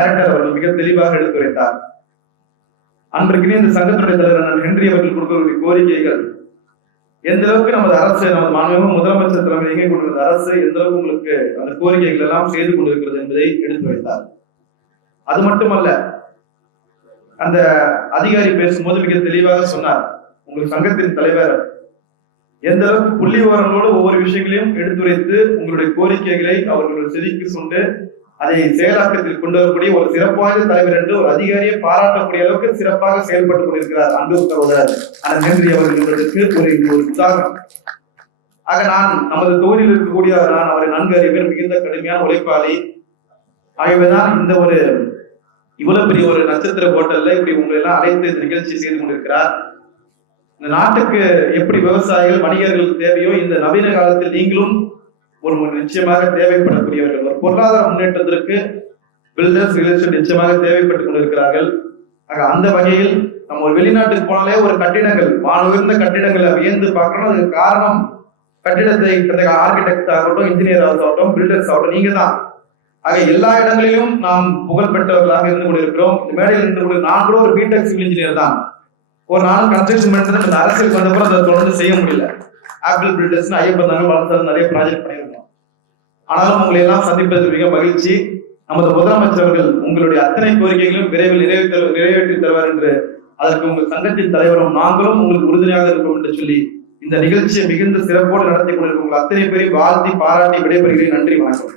Director அவர்கள் மிக தெளிவாக எடுத்துரைத்தார். அன்றைக்கு இந்த சங்கத்துடைய தலைவர் ஹென்றி அவர்கள் கொடுக்கக்கூடிய கோரிக்கைகள் எந்த அளவுக்கு நமது அரசு நமது மாண்புமிகு முதலமைச்சர் தலைமை இயங்கிக் கொண்டிருந்த அரசு எந்த அளவுக்கு உங்களுக்கு அந்த கோரிக்கைகள் எல்லாம் செய்து கொண்டிருக்கிறது என்பதை எடுத்து வைத்தார் அது மட்டுமல்ல அந்த அதிகாரி பேசும்போது மிக தெளிவாக சொன்னார் உங்கள் சங்கத்தின் தலைவர் எந்த அளவுக்கு புள்ளி விவரங்களோடு ஒவ்வொரு விஷயங்களையும் எடுத்துரைத்து உங்களுடைய கோரிக்கைகளை அவர்கள் செதுக்கி கொண்டு அதை செயலாக்கத்தில் கொண்டு வரக்கூடிய ஒரு சிறப்பான தலைவர் என்று ஒரு அதிகாரியை பாராட்டக்கூடிய அளவுக்கு சிறப்பாக செயல்பட்டுக் கொண்டிருக்கிறார் அன்பு சகோதரர் அண்ணன் நன்றி அவர்கள் என்பதற்கு ஒரு உற்சாகம் ஒரு உதாரணம். ஆக நான் நமது தொகுதியில் இருக்கக்கூடிய நான் அவரை நன்கு அறிவேன் மிகுந்த கடுமையான உழைப்பாளி. ஆகவேதான் இந்த ஒரு இவ்வளவு பெரிய ஒரு நட்சத்திர ஹோட்டல்ல இப்படி உங்களை எல்லாம் அழைத்து இந்த நிகழ்ச்சி செய்து கொண்டிருக்கிறார். இந்த நாட்டுக்கு எப்படி விவசாயிகள் வணிகர்கள் தேவையோ இந்த நவீன காலத்தில் நீங்களும் ஒரு நிச்சயமாக தேவைப்படக்கூடியவர்கள். ஒரு பொருளாதார முன்னேற்றத்திற்கு பில்டர்ஸ் ரியல் நிச்சயமாக தேவைப்பட்டுக் கொண்டிருக்கிறார்கள். ஆக அந்த வகையில் நம்ம ஒரு வெளிநாட்டுக்கு போனாலே ஒரு கட்டிடங்கள் வானுயர்ந்த கட்டிடங்களை வியந்து பார்க்கணும் அதுக்கு காரணம் கட்டிடத்தை ஆர்கிடெக்ட் ஆகட்டும் இன்ஜினியர் ஆகட்டும் பில்டர்ஸ் ஆகட்டும் நீங்க தான். ஆக எல்லா இடங்களிலும் நாம் புகழ் பெற்றவர்களாக இருந்து கொண்டிருக்கிறோம். இந்த மேடையில் இருந்து கொண்டு நான் கூட ஒரு பிடெக் சிவில் இன்ஜினியர் தான். ஒரு நாள் கன்ஸ்ட்ரக்ஷன் பண்ணுறது இந்த அரசியல் வந்தப்பறம் அதை தொடர்ந்து செய்ய முடியல. ஆப்பிள் பில்டர்ஸ் ஐயப்பன் தாங்க வளர்த்தது நிறைய ப்ராஜெக்ட் பண்ணியிருக்கோம். ஆனாலும் உங்களை எல்லாம் சந்திப்பது மிக மகிழ்ச்சி. நமது முதலமைச்சர்கள் உங்களுடைய அத்தனை கோரிக்கைகளும் விரைவில் நிறைவேற்ற நிறைவேற்றி தருவார் என்று அதற்கு உங்கள் சங்கத்தின் தலைவரும் நாங்களும் உங்களுக்கு உறுதுணையாக இருப்போம் என்று சொல்லி இந்த நிகழ்ச்சியை மிகுந்த சிறப்போடு நடத்தி கொண்டிருக்கும் உங்கள் அத்தனை பேரையும் வாழ்த்தி பாராட்டி விடைபெறுகிறேன். நன்றி வணக்கம்.